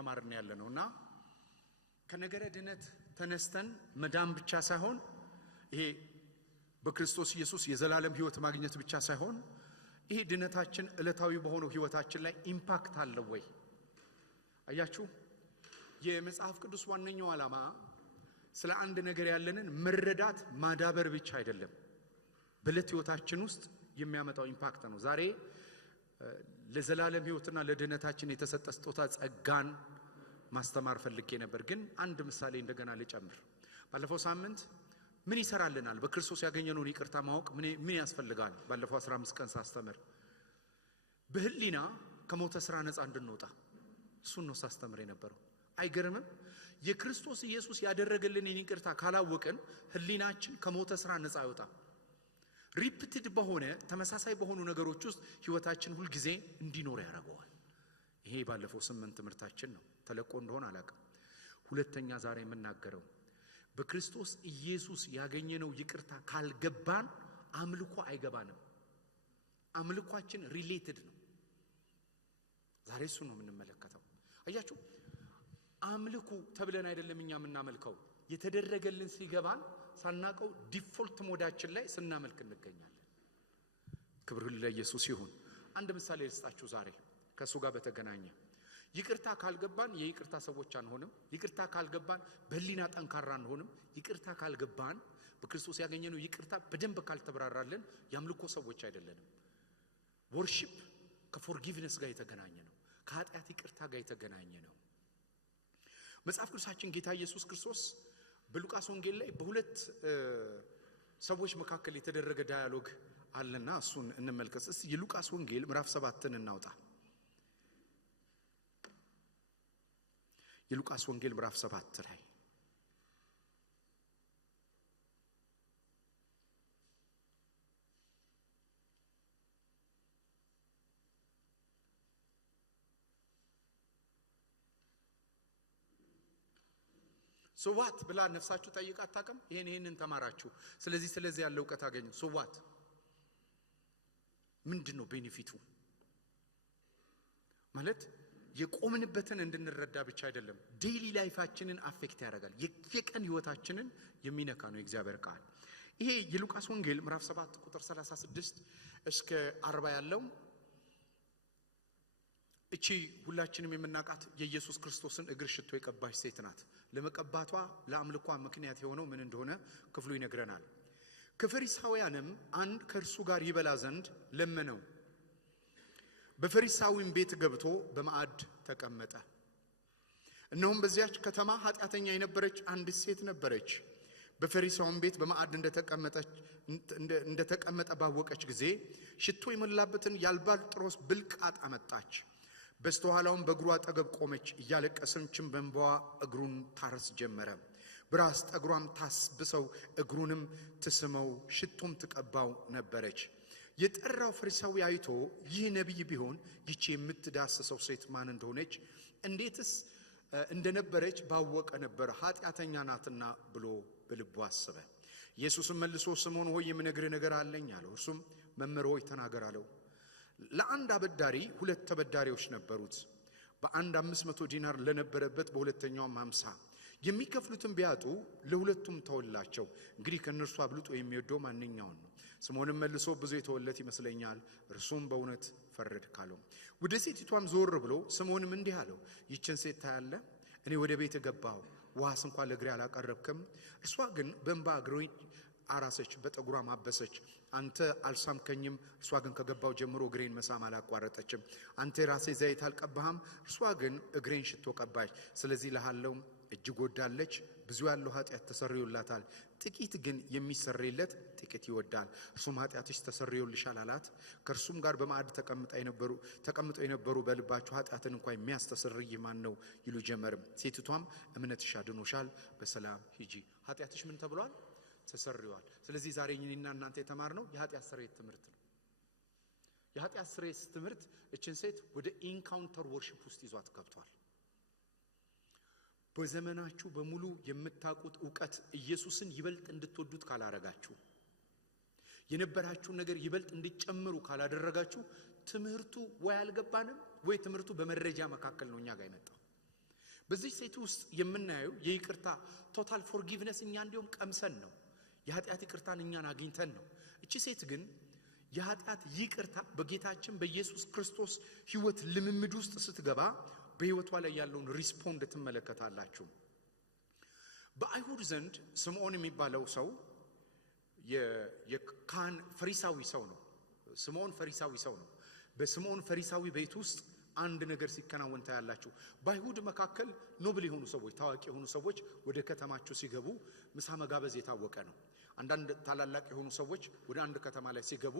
እየተማርን ያለነውና ከነገረ ድነት ተነስተን መዳን ብቻ ሳይሆን ይሄ በክርስቶስ ኢየሱስ የዘላለም ሕይወት ማግኘት ብቻ ሳይሆን ይሄ ድነታችን ዕለታዊ በሆነው ሕይወታችን ላይ ኢምፓክት አለው ወይ? አያችሁ የመጽሐፍ ቅዱስ ዋነኛው ዓላማ ስለ አንድ ነገር ያለንን መረዳት ማዳበር ብቻ አይደለም፣ በዕለት ሕይወታችን ውስጥ የሚያመጣው ኢምፓክት ነው። ዛሬ ለዘላለም ሕይወትና ለድነታችን የተሰጠ ስጦታ ጸጋን ማስተማር ፈልጌ ነበር፣ ግን አንድ ምሳሌ እንደገና ልጨምር። ባለፈው ሳምንት ምን ይሰራልናል በክርስቶስ ያገኘነውን ይቅርታ ማወቅ ምን ያስፈልጋል? ባለፈው 15 ቀን ሳስተምር በህሊና ከሞተ ስራ ነፃ እንድንወጣ እሱን ነው ሳስተምር የነበረው። አይገርምም? የክርስቶስ ኢየሱስ ያደረገልንን ይቅርታ ካላወቅን ህሊናችን ከሞተ ስራ ነፃ አይወጣም። ሪፒትድ በሆነ ተመሳሳይ በሆኑ ነገሮች ውስጥ ህይወታችን ሁሉ ጊዜ እንዲኖር ያደርገዋል። ይሄ ባለፈው 8 ትምህርታችን ነው። ተለቆ እንደሆነ አላውቅም። ሁለተኛ ዛሬ የምናገረው በክርስቶስ ኢየሱስ ያገኘነው ይቅርታ ካልገባን አምልኮ አይገባንም። አምልኳችን ሪሌትድ ነው። ዛሬ እሱ ነው የምንመለከተው። አያችሁ አምልኩ ተብለን አይደለም እኛ የምናመልከው፣ የተደረገልን ሲገባን ሳናቀው ዲፎልት ሞዳችን ላይ ስናመልክ እንገኛለን። ክብር ለኢየሱስ ይሁን። አንድ ምሳሌ ልስጣችሁ ዛሬ ከሱ ጋር በተገናኘ። ይቅርታ ካልገባን የይቅርታ ሰዎች አንሆንም። ይቅርታ ካልገባን በህሊና ጠንካራ አንሆንም። ይቅርታ ካልገባን በክርስቶስ ያገኘነው ይቅርታ በደንብ ካልተብራራልን ያምልኮ ሰዎች አይደለንም። ወርሺፕ ከፎርጊቭነስ ጋር የተገናኘ ነው፣ ከኃጢአት ይቅርታ ጋር የተገናኘ ነው። መጽሐፍ ቅዱሳችን ጌታ ኢየሱስ ክርስቶስ በሉቃስ ወንጌል ላይ በሁለት ሰዎች መካከል የተደረገ ዳያሎግ አለና እሱን እንመልከት። እስቲ የሉቃስ ወንጌል ምዕራፍ 7ን እናውጣ። የሉቃስ ወንጌል ምዕራፍ 7 ላይ ሶዋት ብላ ነፍሳችሁ ጠይቃ አታውቅም? ይሄንን ተማራችሁ፣ ስለዚህ ያለው ዕውቀት አገኙ። ሶዋት ምንድነው ቤኔፊቱ? ማለት የቆምንበትን እንድንረዳ ብቻ አይደለም፣ ዴይሊ ላይፋችንን አፌክት ያደርጋል። የቀን ህይወታችንን የሚነካ ነው የእግዚአብሔር ቃል። ይሄ የሉቃስ ወንጌል ምዕራፍ 7 ቁጥር 36 እስከ 40 ያለው እቺ ሁላችንም የምናውቃት የኢየሱስ ክርስቶስን እግር ሽቶ የቀባች ሴት ናት። ለመቀባቷ ለአምልኳ ምክንያት የሆነው ምን እንደሆነ ክፍሉ ይነግረናል። ከፈሪሳውያንም አንድ ከእርሱ ጋር ይበላ ዘንድ ለመነው። በፈሪሳዊም ቤት ገብቶ በማዕድ ተቀመጠ። እነሆም በዚያች ከተማ ኃጢአተኛ የነበረች አንዲት ሴት ነበረች። በፈሪሳውም ቤት በማዕድ እንደተቀመጠ ባወቀች ጊዜ ሽቶ የሞላበትን የአልባስጥሮስ ብልቃጥ አመጣች። በስተኋላውም በእግሩ አጠገብ ቆመች። እያለቀሰችም በእንባዋ እግሩን ታርስ ጀመረ። በራስ ጠጉሯም ታስብሰው እግሩንም ትስመው ሽቶም ትቀባው ነበረች። የጠራው ፈሪሳዊ አይቶ ይህ ነቢይ ቢሆን ይህች የምትዳስሰው ሴት ማን እንደሆነች እንዴትስ እንደነበረች ባወቀ ነበር፣ ኃጢአተኛ ናትና ብሎ በልቡ አሰበ። ኢየሱስም መልሶ ስምዖን ሆይ የምነግርህ ነገር አለኝ አለው። እርሱም መምህር ሆይ ተናገር አለው። ለአንድ አበዳሪ 2 ተበዳሪዎች ነበሩት። በአንድ 500 ዲናር ለነበረበት በሁለተኛውም 50። የሚከፍሉትን ቢያጡ ለሁለቱም ተወላቸው። እንግዲህ ከነርሱ አብልጦ የሚወደው ማንኛውን ነው? ስምዖንም መልሶ ብዙ የተወለት ይመስለኛል፣ እርሱም በእውነት ፈረድ ካለው። ወደ ሴቲቷም ዞር ብሎ ስምዖንም እንዲህ አለው፣ ይችን ሴት ታያለህ? እኔ ወደ ቤት ገባሁ፣ ውሃስ እንኳን ለእግሬ አላቀረብክም። እርሷ ግን በእንባ እግሬን አራሰች፣ በጠጉሯ ማበሰች። አንተ አልሳምከኝም፣ እርሷ ግን ከገባው ጀምሮ እግሬን መሳም አላቋረጠችም። አንተ የራሴ ዘይት አልቀባህም፣ እርሷ ግን እግሬን ሽቶ ቀባች። ስለዚህ እልሃለሁ እጅግ ወዳለች፣ ብዙ ያለው ኃጢአት ተሰርዮላታል። ጥቂት ግን የሚሰረይለት ጥቂት ይወዳል። እርሱም ኃጢአትሽ ተሰርዮልሻል አላት። ከእርሱም ጋር በማዕድ ተቀምጠው የነበሩ በልባቸው ኃጢአትን እንኳን የሚያስተሰርይ ማን ነው ይሉ ጀመርም። ሴቲቷም እምነትሽ አድኖሻል፣ በሰላም ሂጂ፣ ኃጢአትሽ ምን ተብሏል? ተሰርዮአል። ስለዚህ ዛሬ እኔና እናንተ የተማርነው የኃጢአት ስርየት ትምህርት ነው። የኃጢአት ስርየት ትምህርት እችን ሴት ወደ ኢንካውንተር ወርሺፕ ውስጥ ይዟት ገብቷል። በዘመናችሁ በሙሉ የምታውቁት ዕውቀት ኢየሱስን ይበልጥ እንድትወዱት ካላረጋችሁ፣ የነበራችሁን ነገር ይበልጥ እንድትጨምሩ ካላደረጋችሁ ትምህርቱ ወይ አልገባንም ወይ ትምህርቱ በመረጃ መካከል ነው እኛ ጋር የመጣው። በዚህ ሴት ውስጥ የምናየው የይቅርታ ቶታል ፎርጊቭነስ እኛ እንዲሁም ቀምሰን ነው። የኃጢአት ይቅርታን እኛን አግኝተን ነው። እቺ ሴት ግን የኃጢአት ይቅርታ በጌታችን በኢየሱስ ክርስቶስ ሕይወት ልምምድ ውስጥ ስትገባ በሕይወቷ ላይ ያለውን ሪስፖንድ ትመለከታላችሁ። በአይሁድ ዘንድ ስምዖን የሚባለው ሰው የካህን ፈሪሳዊ ሰው ነው። ስምዖን ፈሪሳዊ ሰው ነው። በስምዖን ፈሪሳዊ ቤት ውስጥ አንድ ነገር ሲከናወን ታያላችሁ። በአይሁድ መካከል ኖብል የሆኑ ሰዎች፣ ታዋቂ የሆኑ ሰዎች ወደ ከተማቸው ሲገቡ ምሳ መጋበዝ የታወቀ ነው። አንዳንድ ታላላቅ የሆኑ ሰዎች ወደ አንድ ከተማ ላይ ሲገቡ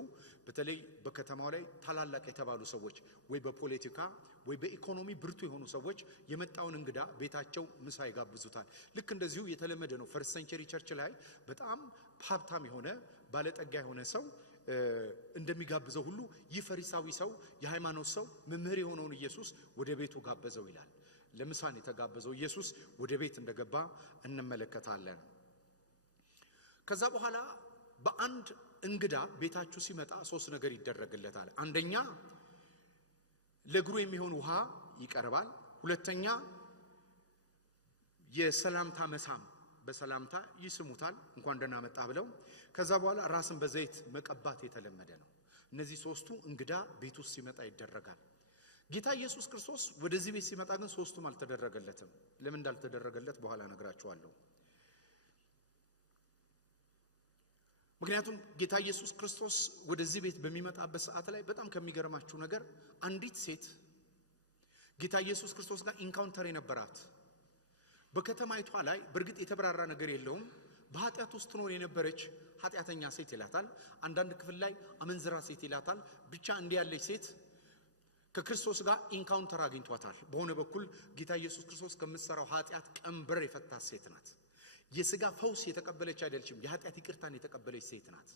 በተለይ በከተማው ላይ ታላላቅ የተባሉ ሰዎች ወይ በፖለቲካ ወይ በኢኮኖሚ ብርቱ የሆኑ ሰዎች የመጣውን እንግዳ ቤታቸው ምሳ ይጋብዙታል። ልክ እንደዚሁ የተለመደ ነው። ፈርስት ሴንቸሪ ቸርች ላይ በጣም ሀብታም የሆነ ባለጠጋ የሆነ ሰው እንደሚጋብዘው ሁሉ ይህ ፈሪሳዊ ሰው የሃይማኖት ሰው መምህር የሆነውን ኢየሱስ ወደ ቤቱ ጋበዘው ይላል። ለምሳን የተጋበዘው ኢየሱስ ወደ ቤት እንደገባ እንመለከታለን። ከዛ በኋላ በአንድ እንግዳ ቤታችሁ ሲመጣ ሶስት ነገር ይደረግለታል። አንደኛ ለእግሩ የሚሆን ውሃ ይቀርባል። ሁለተኛ የሰላምታ መሳም፣ በሰላምታ ይስሙታል እንኳን ደህና መጣ ብለው። ከዛ በኋላ ራስን በዘይት መቀባት የተለመደ ነው። እነዚህ ሶስቱ እንግዳ ቤት ውስጥ ሲመጣ ይደረጋል። ጌታ ኢየሱስ ክርስቶስ ወደዚህ ቤት ሲመጣ ግን ሶስቱም አልተደረገለትም። ለምን እንዳልተደረገለት በኋላ ነግራችኋለሁ። ምክንያቱም ጌታ ኢየሱስ ክርስቶስ ወደዚህ ቤት በሚመጣበት ሰዓት ላይ በጣም ከሚገርማችሁ ነገር አንዲት ሴት ጌታ ኢየሱስ ክርስቶስ ጋር ኢንካውንተር የነበራት በከተማይቷ ላይ በእርግጥ የተብራራ ነገር የለውም። በኃጢአት ውስጥ ኖር የነበረች ኃጢአተኛ ሴት ይላታል። አንዳንድ ክፍል ላይ አመንዝራ ሴት ይላታል። ብቻ እንዲህ ያለች ሴት ከክርስቶስ ጋር ኢንካውንተር አግኝቷታል። በሆነ በኩል ጌታ ኢየሱስ ክርስቶስ ከምትሰራው ኃጢአት ቀንበር የፈታት ሴት ናት። የሥጋ ፈውስ የተቀበለች አይደለችም፣ የኃጢአት ይቅርታን የተቀበለች ሴት ናት።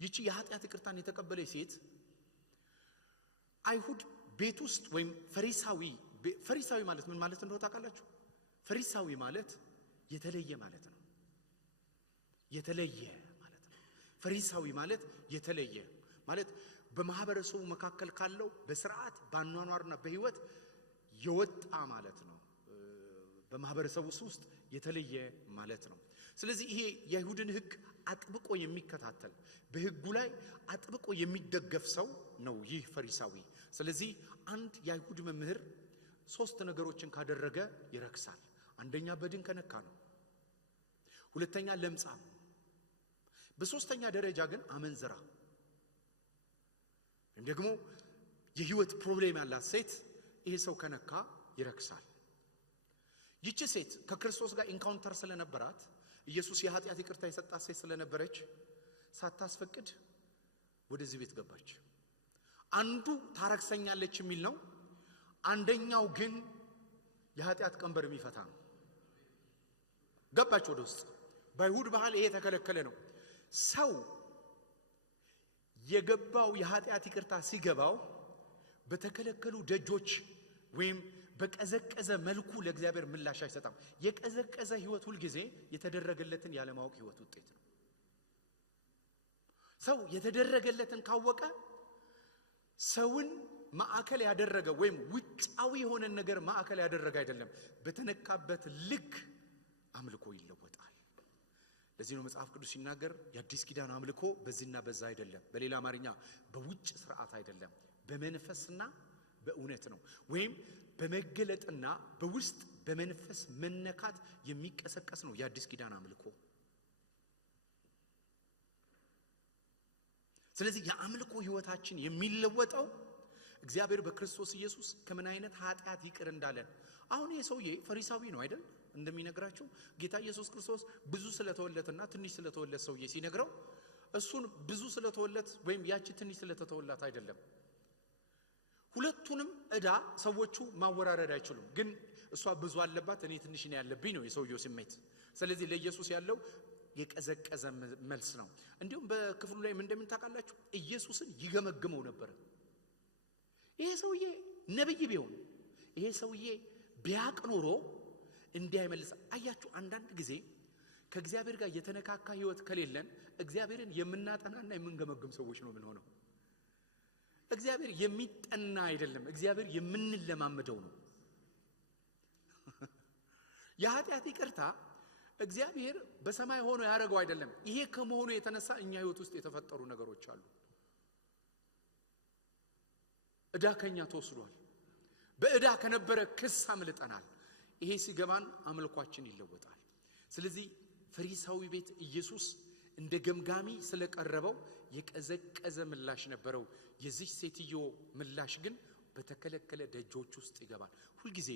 ይቺ የኃጢአት ይቅርታን የተቀበለች ሴት አይሁድ ቤት ውስጥ ወይም ፈሪሳዊ ማለት ምን ማለት እንደሆነ ታውቃላችሁ? ፈሪሳዊ ማለት የተለየ ማለት ነው። የተለየ ማለት ነው። ፈሪሳዊ ማለት የተለየ ማለት በማህበረሰቡ መካከል ካለው በስርዓት በአኗኗርና በሕይወት የወጣ ማለት ነው። በማህበረሰቡ ውስጥ የተለየ ማለት ነው። ስለዚህ ይሄ የአይሁድን ሕግ አጥብቆ የሚከታተል በሕጉ ላይ አጥብቆ የሚደገፍ ሰው ነው ይህ ፈሪሳዊ። ስለዚህ አንድ የአይሁድ መምህር ሶስት ነገሮችን ካደረገ ይረክሳል። አንደኛ በድን ከነካ ነው። ሁለተኛ ለምጻም፣ በሶስተኛ ደረጃ ግን አመንዝራ ወይም ደግሞ የህይወት ፕሮብሌም ያላት ሴት ይሄ ሰው ከነካ ይረክሳል። ይቺ ሴት ከክርስቶስ ጋር ኢንካውንተር ስለነበራት ኢየሱስ የኃጢአት ይቅርታ የሰጣት ሴት ስለነበረች ሳታስፈቅድ ወደዚህ ቤት ገባች። አንዱ ታረክሰኛለች የሚል ነው። አንደኛው ግን የኃጢአት ቀንበር የሚፈታ ነው። ገባች ወደ ውስጥ። በአይሁድ ባህል ይሄ የተከለከለ ነው። ሰው የገባው የኃጢአት ይቅርታ ሲገባው በተከለከሉ ደጆች ወይም በቀዘቀዘ መልኩ ለእግዚአብሔር ምላሽ አይሰጣም። የቀዘቀዘ ህይወት ሁሉ ጊዜ የተደረገለትን ያለማወቅ ህይወት ውጤት ነው። ሰው የተደረገለትን ካወቀ ሰውን ማዕከል ያደረገ ወይም ውጫዊ የሆነ ነገር ማዕከል ያደረገ አይደለም። በተነካበት ልክ አምልኮ ይለወጣል። ለዚህ ነው መጽሐፍ ቅዱስ ሲናገር የአዲስ ኪዳን አምልኮ በዚህና በዛ አይደለም። በሌላ አማርኛ በውጭ ስርዓት አይደለም፣ በመንፈስና በእውነት ነው። ወይም በመገለጥና በውስጥ በመንፈስ መነካት የሚቀሰቀስ ነው የአዲስ ኪዳን አምልኮ። ስለዚህ የአምልኮ ህይወታችን የሚለወጠው እግዚአብሔር በክርስቶስ ኢየሱስ ከምን አይነት ኃጢአት ይቅር እንዳለን። አሁን ይሄ ሰውዬ ፈሪሳዊ ነው አይደል? እንደሚነግራችሁ ጌታ ኢየሱስ ክርስቶስ ብዙ ስለተወለተና ትንሽ ስለተወለት ሰውዬ ሲነግረው እሱን ብዙ ስለተወለት ወይም ያቺ ትንሽ ስለተተወላት አይደለም። ሁለቱንም ዕዳ ሰዎቹ ማወራረድ አይችሉም። ግን እሷ ብዙ አለባት፣ እኔ ትንሽ ነው ያለብኝ ነው የሰውየው ስሜት። ስለዚህ ለኢየሱስ ያለው የቀዘቀዘ መልስ ነው። እንዲሁም በክፍሉ ላይ ምን እንደምታውቃላችሁ ኢየሱስን ይገመግመው ነበር። ይሄ ሰውዬ ነብይ ቢሆን ይሄ ሰውዬ ቢያቅ ኖሮ እንዲህ አይመልስ። አያችሁ፣ አንዳንድ ጊዜ ከእግዚአብሔር ጋር የተነካካ ህይወት ከሌለን እግዚአብሔርን የምናጠናና የምንገመግም ሰዎች ነው የምንሆነው። እግዚአብሔር የሚጠና አይደለም፣ እግዚአብሔር የምንለማመደው ነው። የኃጢአት ይቅርታ እግዚአብሔር በሰማይ ሆኖ ያደረገው አይደለም። ይሄ ከመሆኑ የተነሳ እኛ ህይወት ውስጥ የተፈጠሩ ነገሮች አሉ። ዕዳ ከኛ ተወስዷል። በዕዳ ከነበረ ክስ አምልጠናል። ይሄ ሲገባን አምልኳችን ይለወጣል። ስለዚህ ፈሪሳዊ ቤት ኢየሱስ እንደ ገምጋሚ ስለቀረበው የቀዘቀዘ ምላሽ ነበረው። የዚህ ሴትዮ ምላሽ ግን በተከለከለ ደጆች ውስጥ ይገባል። ሁሉ ጊዜ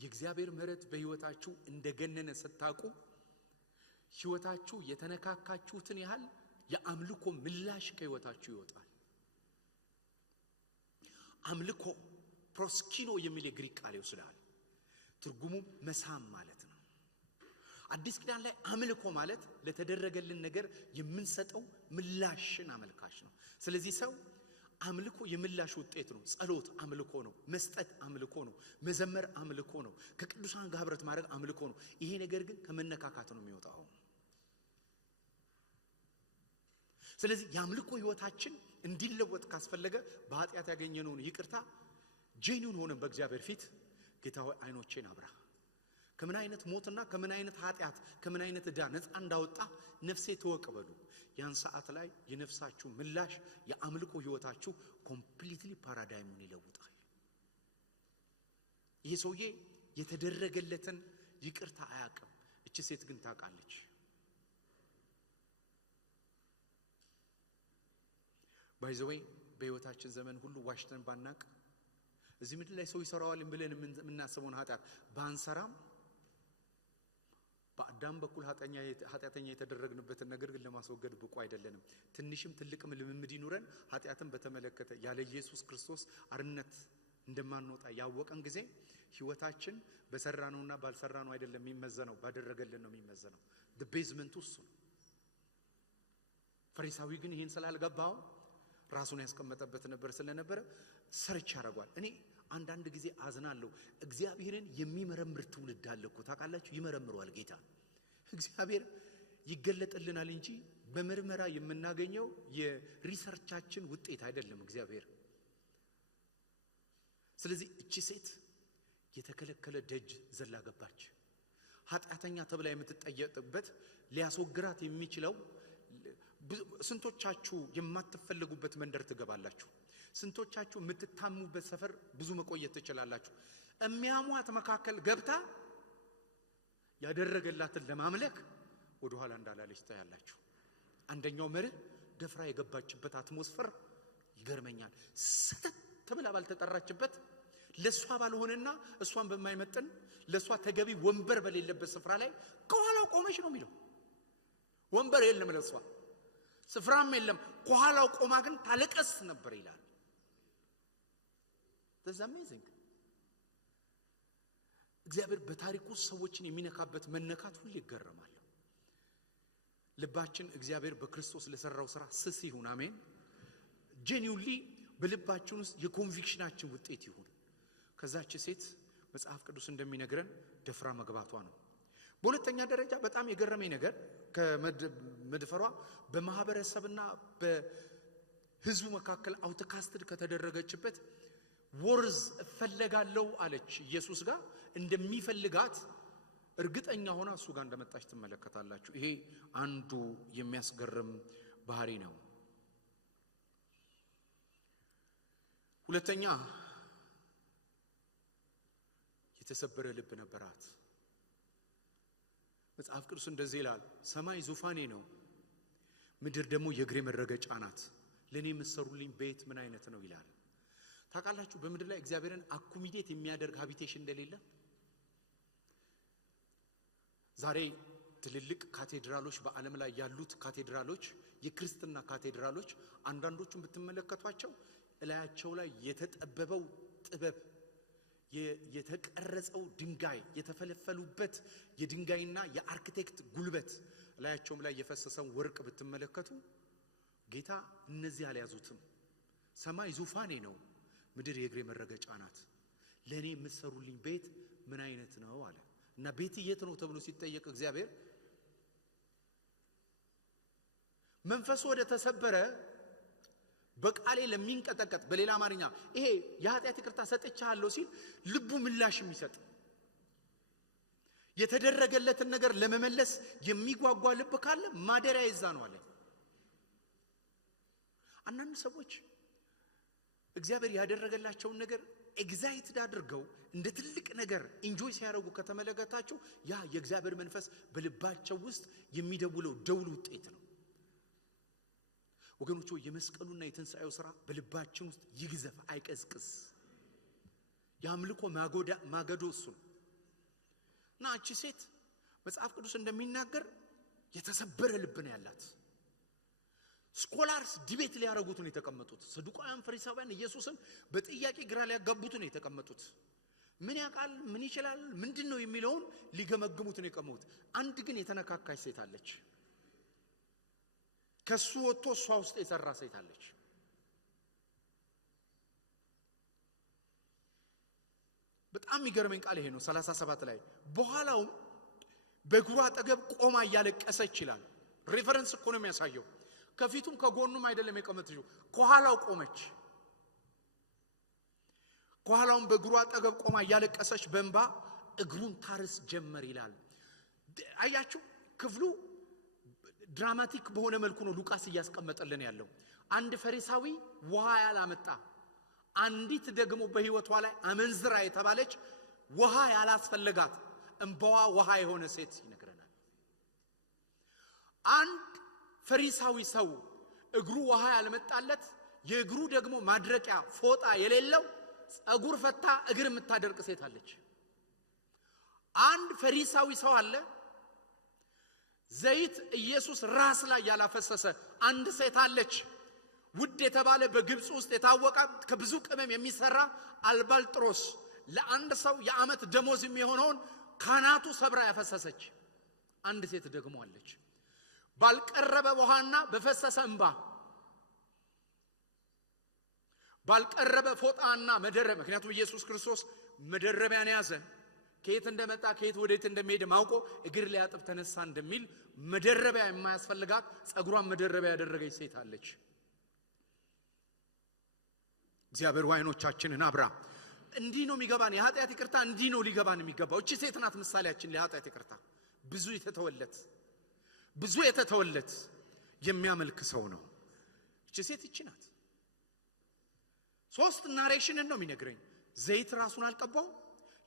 የእግዚአብሔር ምሕረት በህይወታችሁ እንደገነነ ስታውቁ ህይወታችሁ የተነካካችሁትን ያህል የአምልኮ ምላሽ ከህይወታችሁ ይወጣል። አምልኮ ፕሮስኪኖ የሚል የግሪክ ቃል ይወስዳል። ትርጉሙ መሳም ማለት ነው። አዲስ ኪዳን ላይ አምልኮ ማለት ለተደረገልን ነገር የምንሰጠው ምላሽን አመልካች ነው። ስለዚህ ሰው አምልኮ የምላሽ ውጤት ነው። ጸሎት አምልኮ ነው። መስጠት አምልኮ ነው። መዘመር አምልኮ ነው። ከቅዱሳን ጋር ህብረት ማድረግ አምልኮ ነው። ይሄ ነገር ግን ከመነካካት ነው የሚወጣው። ስለዚህ የአምልኮ ህይወታችን እንዲለወጥ ካስፈለገ በኃጢአት ያገኘነውን ይቅርታ ጄኒውን ሆነን በእግዚአብሔር ፊት ጌታ ሆይ አይኖቼን አብራ፣ ከምን አይነት ሞትና ከምን አይነት ኃጢአት ከምን አይነት ዕዳ ነፃ እንዳወጣ ነፍሴ ተወቅ በሉ። ያን ሰዓት ላይ የነፍሳችሁ ምላሽ የአምልኮ ህይወታችሁ ኮምፕሊትሊ ፓራዳይሙን ይለውጣል። ይሄ ሰውዬ የተደረገለትን ይቅርታ አያውቅም። እቺ ሴት ግን ታውቃለች። ባይ ዘ ዌይ በህይወታችን ዘመን ሁሉ ዋሽተን ባናቅ እዚህ ምድር ላይ ሰው ይሰራዋል ብለን የምናስበውን ኃጢአት ባንሰራም በአዳም በኩል ኃጢአተኛ የተደረግንበትን ነገር ግን ለማስወገድ ብቁ አይደለንም። ትንሽም ትልቅም ልምምድ ይኑረን ኃጢአትን በተመለከተ ያለ ኢየሱስ ክርስቶስ አርነት እንደማንወጣ ያወቀን ጊዜ ህይወታችን በሰራነውና ባልሰራነው አይደለም የሚመዘነው፣ ባደረገልን ነው የሚመዘነው። the basement እሱ ነው። ፈሪሳዊ ግን ይሄን ስላልገባው ራሱን ያስቀመጠበት ነበር ስለነበረ ሰርች ያደርጋል። እኔ አንዳንድ ጊዜ አዝናለሁ። እግዚአብሔርን የሚመረምር ትውልድ አለ እኮ ታውቃላችሁ። ይመረምረዋል ጌታ። እግዚአብሔር ይገለጥልናል እንጂ በምርመራ የምናገኘው የሪሰርቻችን ውጤት አይደለም እግዚአብሔር። ስለዚህ እቺ ሴት የተከለከለ ደጅ ዘላ ገባች። ኃጢአተኛ ተብላ የምትጠየቅበት ሊያስወግራት የሚችለው ስንቶቻችሁ የማትፈልጉበት መንደር ትገባላችሁ? ስንቶቻችሁ የምትታሙበት ሰፈር ብዙ መቆየት ትችላላችሁ? የሚያሟት መካከል ገብታ ያደረገላትን ለማምለክ ወደ ኋላ እንዳላለች ታያላችሁ። አንደኛው መርህ ደፍራ የገባችበት አትሞስፈር ይገርመኛል። ሰተት ተብላ ባልተጠራችበት ለሷ ባልሆነና እሷን በማይመጥን ለሷ ተገቢ ወንበር በሌለበት ስፍራ ላይ ከኋላው ቆመች ነው የሚለው። ወንበር የለም ለሷ፣ ስፍራም የለም። ከኋላው ቆማ ግን ታለቀስ ነበር ይላል። that's amazing። እግዚአብሔር በታሪኩ ሰዎችን የሚነካበት መነካት ሁሉ ይገረማል። ልባችን እግዚአብሔር በክርስቶስ ለሰራው ስራ ስስ ይሁን። አሜን። ጄኒውሊ በልባችን ውስጥ የኮንቪክሽናችን ውጤት ይሁን። ከዛች ሴት መጽሐፍ ቅዱስ እንደሚነግረን ደፍራ መግባቷ ነው። በሁለተኛ ደረጃ በጣም የገረመኝ ነገር ከመድፈሯ በማህበረሰብና በህዝቡ መካከል አውትካስትድ ከተደረገችበት ወርዝ እፈለጋለሁ አለች። ኢየሱስ ጋር እንደሚፈልጋት እርግጠኛ ሆና እሱ ጋር እንደመጣች ትመለከታላችሁ። ይሄ አንዱ የሚያስገርም ባህሪ ነው። ሁለተኛ የተሰበረ ልብ ነበራት። መጽሐፍ ቅዱስ እንደዚህ ይላል፣ ሰማይ ዙፋኔ ነው፣ ምድር ደግሞ የእግሬ መረገጫ ናት፣ ለኔ የምትሰሩልኝ ቤት ምን አይነት ነው ይላል። ታውቃላችሁ በምድር ላይ እግዚአብሔርን አኩሚዴት የሚያደርግ ሃቢቴሽን እንደሌለ። ዛሬ ትልልቅ ካቴድራሎች በዓለም ላይ ያሉት ካቴድራሎች፣ የክርስትና ካቴድራሎች አንዳንዶቹን ብትመለከቷቸው እላያቸው ላይ የተጠበበው ጥበብ፣ የተቀረጸው ድንጋይ፣ የተፈለፈሉበት የድንጋይና የአርኪቴክት ጉልበት፣ እላያቸውም ላይ የፈሰሰው ወርቅ ብትመለከቱ ጌታ እነዚህ አልያዙትም። ሰማይ ዙፋኔ ነው፣ ምድር የእግሬ መረገጫ ናት፣ ለኔ የምትሰሩልኝ ቤት ምን አይነት ነው አለ። እና ቤት የት ነው ተብሎ ሲጠየቅ እግዚአብሔር መንፈሱ ወደ ተሰበረ በቃሌ ለሚንቀጠቀጥ፣ በሌላ አማርኛ ይሄ የኃጢአት ይቅርታ ሰጥቻለሁ ሲል ልቡ ምላሽ የሚሰጥ የተደረገለትን ነገር ለመመለስ የሚጓጓ ልብ ካለ ማደሪያ ይዛ ነው አለ። አንዳንድ ሰዎች እግዚአብሔር ያደረገላቸውን ነገር ኤግዛይትድ አድርገው እንደ ትልቅ ነገር ኢንጆይ ሲያደርጉ ከተመለከታቸው ያ የእግዚአብሔር መንፈስ በልባቸው ውስጥ የሚደውለው ደውል ውጤት ነው። ወገኖች የመስቀሉና የትንሣኤው ሥራ በልባችን ውስጥ ይግዘፍ፣ አይቀዝቅዝ። የአምልኮ ማገዶ እሱ ነው። እና እቺ ሴት መጽሐፍ ቅዱስ እንደሚናገር የተሰበረ ልብ ነው ያላት። ስኮላርስ ዲቤት ሊያረጉት ነው የተቀመጡት። ሰዱቃውያን ፈሪሳውያን ኢየሱስን በጥያቄ ግራ ሊያጋቡት ነው የተቀመጡት። ምን ያውቃል፣ ምን ይችላል፣ ምንድነው የሚለውን ሊገመግሙት ነው የቀመጡት። አንድ ግን የተነካካች ሴት አለች። ከሱ ወጥቶ እሷ ውስጥ የሰራ ሴት አለች። በጣም የሚገርመኝ ቃል ይሄ ነው 37 ላይ በኋላው በእግሩ አጠገብ ቆማ እያለቀሰች ይላል። ሬፈረንስ እኮ ነው የሚያሳየው። ከፊቱም ከጎኑም አይደለም የቆመችው፣ ከኋላው ቆመች። ከኋላውም በእግሩ አጠገብ ቆማ እያለቀሰች በእንባ እግሩን ታርስ ጀመር ይላል። አያችሁ፣ ክፍሉ ድራማቲክ በሆነ መልኩ ነው ሉቃስ እያስቀመጠልን ያለው። አንድ ፈሪሳዊ ውሃ ያላመጣ፣ አንዲት ደግሞ በህይወቷ ላይ አመንዝራ የተባለች ውሃ ያላስፈልጋት እንባዋ ውሃ የሆነ ሴት ይነግረናል። አንድ ፈሪሳዊ ሰው እግሩ ውሃ ያልመጣለት፣ የእግሩ ደግሞ ማድረቂያ ፎጣ የሌለው ጸጉር ፈታ እግር የምታደርቅ ሴት አለች። አንድ ፈሪሳዊ ሰው አለ ዘይት ኢየሱስ ራስ ላይ ያላፈሰሰ አንድ ሴት አለች። ውድ የተባለ በግብጽ ውስጥ የታወቀ ከብዙ ቅመም የሚሰራ አልባልጥሮስ ለአንድ ሰው የዓመት ደሞዝ የሚሆነውን ካናቱ ሰብራ ያፈሰሰች አንድ ሴት ደግሞ አለች። ባልቀረበ ውሃና በፈሰሰ እንባ፣ ባልቀረበ ፎጣና መደረብ። ምክንያቱም ኢየሱስ ክርስቶስ መደረቢያን ያዘ፣ ከየት እንደመጣ ከየት ወዴት እንደሚሄድ ማውቆ እግር ሊያጥብ ተነሳ እንደሚል መደረቢያ የማያስፈልጋት ጸጉሯን መደረቢያ ያደረገች ሴት አለች። እግዚአብሔር ዓይኖቻችንን አብራ። እንዲህ ነው የሚገባን የኃጢአት ይቅርታ፣ እንዲህ ነው ሊገባን የሚገባው። እቺ ሴት ናት ምሳሌያችን ለኃጢአት ይቅርታ። ብዙ የተተወለት የሚያመልክ ሰው ነው። እቺ ሴት እቺ ናት። 3 ናሬሽንን ነው የሚነግረኝ። ዘይት ራሱን አልቀባው፣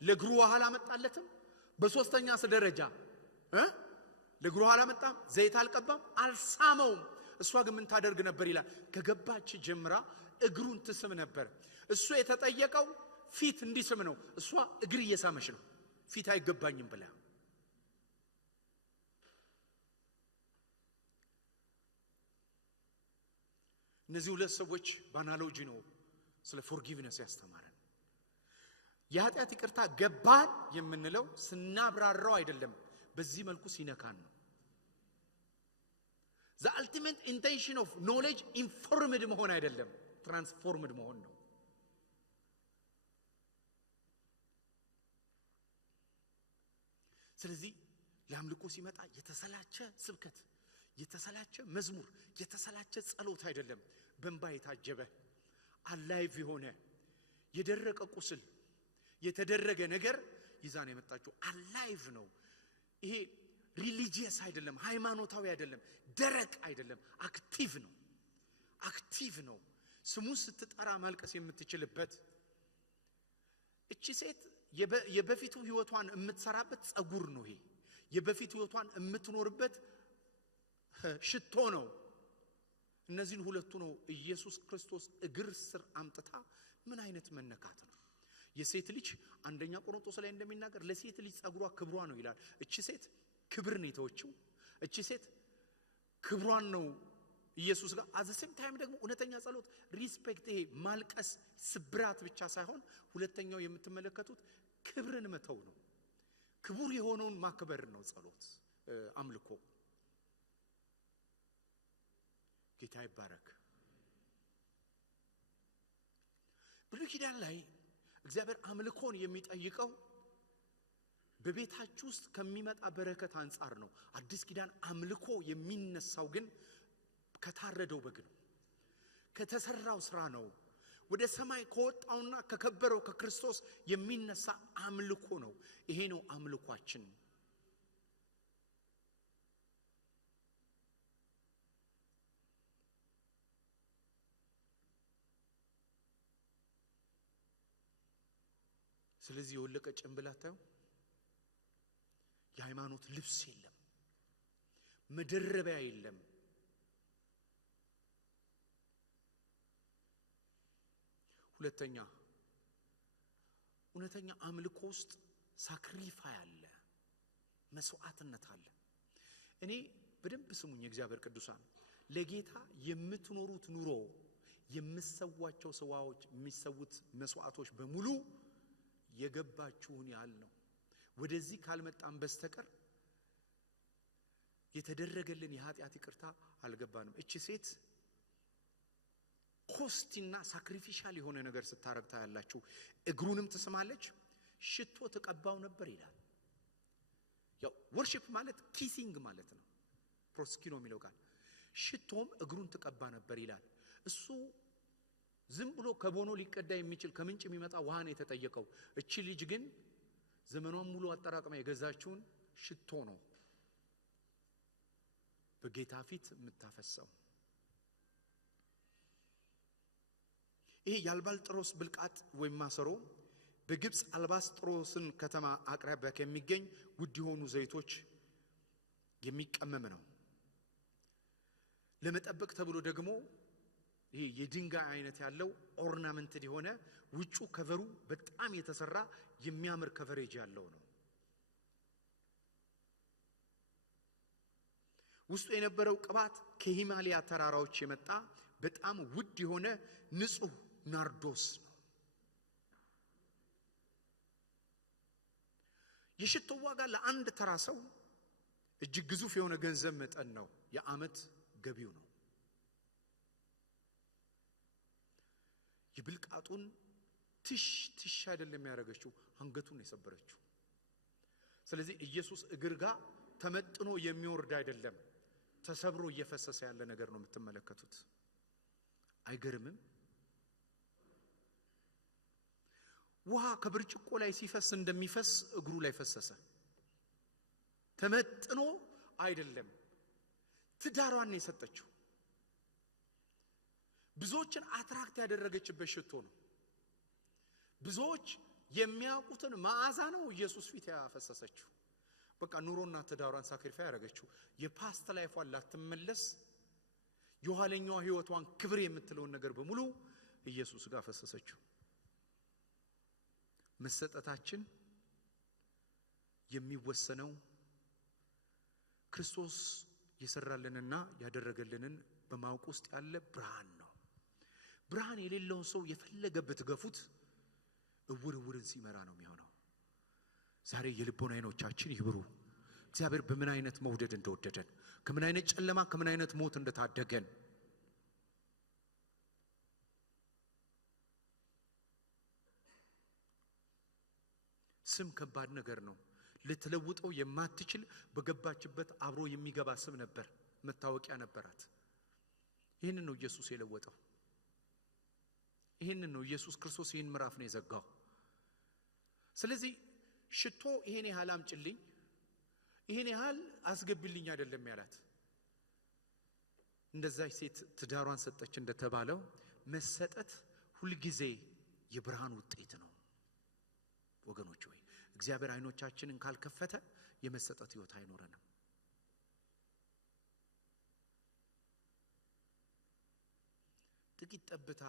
ለእግሩ ውሃ አላመጣለትም። በሶስተኛስ ደረጃ ለእግሩ ውሃ አላመጣም፣ ዘይት አልቀባም፣ አልሳመውም። እሷ ግን ምን ታደርግ ነበር ይላል? ከገባች ጀምራ እግሩን ትስም ነበር። እሱ የተጠየቀው ፊት እንዲስም ነው፣ እሷ እግር እየሳመች ነው። ፊት አይገባኝም ብላ። እነዚህ ሁለት ሰዎች በአናሎጂ ነው ስለ ፎርጊቭነስ ያስተማረን። የኃጢአት ይቅርታ ገባን የምንለው ስናብራራው አይደለም፣ በዚህ መልኩ ሲነካን ነው። the ultimate intention of knowledge informed መሆን አይደለም፣ transformed መሆን ነው። ስለዚህ ለአምልኮ ሲመጣ የተሰላቸ ስብከት፣ የተሰላቸ መዝሙር፣ የተሰላቸ ጸሎት አይደለም። በእንባ የታጀበ አላይቭ የሆነ የደረቀ ቁስል የተደረገ ነገር ይዛ ነው የመጣችው። አላይቭ ነው ይሄ። ሪሊጂየስ አይደለም፣ ሃይማኖታዊ አይደለም፣ ደረቅ አይደለም፣ አክቲቭ ነው። አክቲቭ ነው። ስሙን ስትጠራ ማልቀስ የምትችልበት። እቺ ሴት የበፊቱ ህይወቷን የምትሰራበት ጸጉር ነው። ይሄ የበፊቱ ህይወቷን የምትኖርበት ሽቶ ነው። እነዚህን ሁለቱ ነው ኢየሱስ ክርስቶስ እግር ስር አምጥታ። ምን አይነት መነካት ነው! የሴት ልጅ አንደኛ ቆሮንቶስ ላይ እንደሚናገር ለሴት ልጅ ጸጉሯ ክብሯ ነው ይላል። እቺ ሴት ክብር ነው የተወችው። እቺ ሴት ክብሯን ነው ኢየሱስ ጋር አዘሰም ታይም ደግሞ እውነተኛ ጸሎት ሪስፔክት፣ ይሄ ማልቀስ ስብራት ብቻ ሳይሆን ሁለተኛው የምትመለከቱት ክብርን መተው ነው። ክቡር የሆነውን ማክበር ነው ጸሎት፣ አምልኮ። ጌታ ይባረክ። ብሉይ ኪዳን ላይ እግዚአብሔር አምልኮን የሚጠይቀው በቤታችሁ ውስጥ ከሚመጣ በረከት አንጻር ነው። አዲስ ኪዳን አምልኮ የሚነሳው ግን ከታረደው በግ ነው፣ ከተሰራው ስራ ነው። ወደ ሰማይ ከወጣውና ከከበረው ከክርስቶስ የሚነሳ አምልኮ ነው። ይሄ ነው አምልኳችን። ስለዚህ የወለቀ ጭንብል አታዩ? የሃይማኖት ልብስ የለም፣ መደረቢያ የለም። ሁለተኛ እውነተኛ አምልኮ ውስጥ ሳክሪፋይ አለ፣ መስዋዕትነት አለ። እኔ በደንብ ስሙኝ የእግዚአብሔር ቅዱሳን፣ ለጌታ የምትኖሩት ኑሮ የምትሰዋቸው ሰዋዎች የሚሰውት መስዋዕቶች በሙሉ የገባችሁን ያህል ነው። ወደዚህ ካልመጣን በስተቀር የተደረገልን የኃጢአት ይቅርታ አልገባንም። እቺ ሴት ኮስቲና ሳክሪፊሻል የሆነ ነገር ስታረግታ ያላችሁ እግሩንም ትስማለች፣ ሽቶ ተቀባው ነበር ይላል። ያው ወርሺፕ ማለት ኪሲንግ ማለት ነው፣ ፕሮስኪኖ የሚለው ቃል። ሽቶም እግሩን ተቀባ ነበር ይላል። እሱ ዝም ብሎ ከቦኖ ሊቀዳ የሚችል ከምንጭ የሚመጣ ውሃ ነው የተጠየቀው። እቺ ልጅ ግን ዘመኗን ሙሉ አጠራቅማ የገዛችውን ሽቶ ነው በጌታ ፊት የምታፈሰው። ይሄ የአልባስጥሮስ ብልቃጥ ወይም ማሰሮ በግብጽ አልባስጥሮስን ከተማ አቅራቢያ ከሚገኝ ውድ የሆኑ ዘይቶች የሚቀመም ነው። ለመጠበቅ ተብሎ ደግሞ ይሄ የድንጋይ አይነት ያለው ኦርናመንትድ የሆነ ውጩ ከቨሩ በጣም የተሰራ የሚያምር ከቨሬጅ ያለው ነው። ውስጡ የነበረው ቅባት ከሂማሊያ ተራራዎች የመጣ በጣም ውድ የሆነ ንጹህ ናርዶስ ነው። የሽቶ ዋጋ ለአንድ ተራ ሰው እጅግ ግዙፍ የሆነ ገንዘብ መጠን ነው። የዓመት ገቢው ነው። የብልቃጡን ትሽ አይደለም ያደረገችው፣ አንገቱን የሰበረችው። ስለዚህ ኢየሱስ እግር ጋር ተመጥኖ የሚወርድ አይደለም፣ ተሰብሮ እየፈሰሰ ያለ ነገር ነው የምትመለከቱት። አይገርምም? ውሃ ከብርጭቆ ላይ ሲፈስ እንደሚፈስ እግሩ ላይ ፈሰሰ። ተመጥኖ አይደለም፣ ትዳሯን ነው የሰጠችው። ብዙዎችን አትራክት ያደረገችበት ሽቶ ነው። ብዙዎች የሚያውቁትን መዓዛ ነው ኢየሱስ ፊት ያፈሰሰችው። በቃ ኑሮና ትዳሯን ሳክሪፋይ ያደረገችው የፓስት ላይፏን ላትመለስ የኋለኛው ህይወቷን ክብር የምትለውን ነገር በሙሉ ኢየሱስ ጋር ፈሰሰችው። መሰጠታችን የሚወሰነው ክርስቶስ የሰራልንና ያደረገልንን በማወቅ ውስጥ ያለ ብርሃን ነው። ብርሃን የሌለውን ሰው የፈለገበት ገፉት እውርን ሲመራ ነው የሚሆነው። ዛሬ የልቦና አይኖቻችን ይብሩ። እግዚአብሔር በምን አይነት መውደድ እንደወደደን፣ ከምን አይነት ጨለማ ከምን አይነት ሞት እንደታደገን። ስም ከባድ ነገር ነው። ልትለውጠው የማትችል በገባችበት አብሮ የሚገባ ስም ነበር፣ መታወቂያ ነበራት። ይህንን ነው ኢየሱስ የለወጠው። ይህንን ነው ኢየሱስ ክርስቶስ ይህን ምዕራፍ ነው የዘጋው። ስለዚህ ሽቶ ይሄን ያህል አምጭልኝ፣ ይሄን ያህል አስገብልኝ አይደለም ያላት። እንደዛች ሴት ትዳሯን ሰጠች እንደተባለው መሰጠት ሁልጊዜ የብርሃን ውጤት ነው። ወገኖች ሆይ እግዚአብሔር አይኖቻችንን ካልከፈተ የመሰጠት ህይወት አይኖረንም። ጥቂት ጠብታ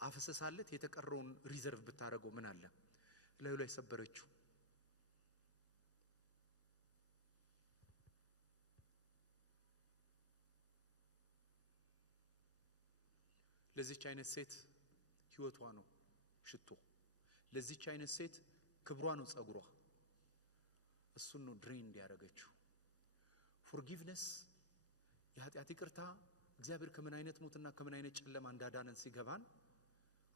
አፈሰሳለት፣ የተቀረውን ሪዘርቭ ብታረገው ምን አለ? ላዩ ላይ ሰበረችው። ለዚች አይነት ሴት ህይወቷ ነው ሽቶ። ለዚች አይነት ሴት ክብሯ ነው ጸጉሯ። እሱን ነው ድሬን እንዲያደርገችው። ፎርጊቭነስ የኃጢአት ይቅርታ እግዚአብሔር ከምን አይነት ሞትና ከምን አይነት ጨለማ እንዳዳነን ሲገባን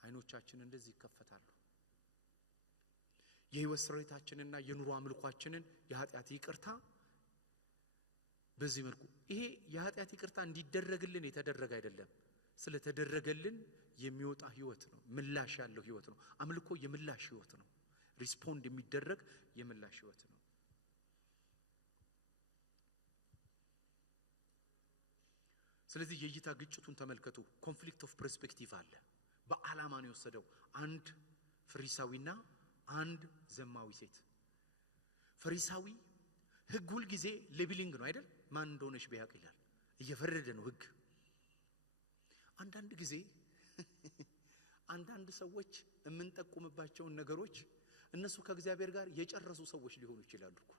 አይኖቻችን እንደዚህ ይከፈታሉ። የህይወት ስሬታችንና የኑሮ አምልኳችንን የኃጢአት ይቅርታ በዚህ መልኩ ይሄ የኃጢአት ይቅርታ እንዲደረግልን የተደረገ አይደለም፣ ስለተደረገልን የሚወጣ ህይወት ነው። ምላሽ ያለው ህይወት ነው። አምልኮ የምላሽ ህይወት ነው። ሪስፖንድ የሚደረግ የምላሽ ህይወት ነው። ስለዚህ የእይታ ግጭቱን ተመልከቱ። ኮንፍሊክት ኦፍ ፐርስፔክቲቭ አለ። በዓላማ ነው የወሰደው። አንድ ፍሪሳዊና አንድ ዘማዊ ሴት ፈሪሳዊ ሕግ ሁል ጊዜ ሌብሊንግ ነው አይደል? ማን እንደሆነች ቢያውቅ ይላል። እየፈረደ ነው ሕግ። አንዳንድ ጊዜ አንዳንድ ሰዎች የምንጠቁምባቸውን ነገሮች እነሱ ከእግዚአብሔር ጋር የጨረሱ ሰዎች ሊሆኑ ይችላሉ እኮ።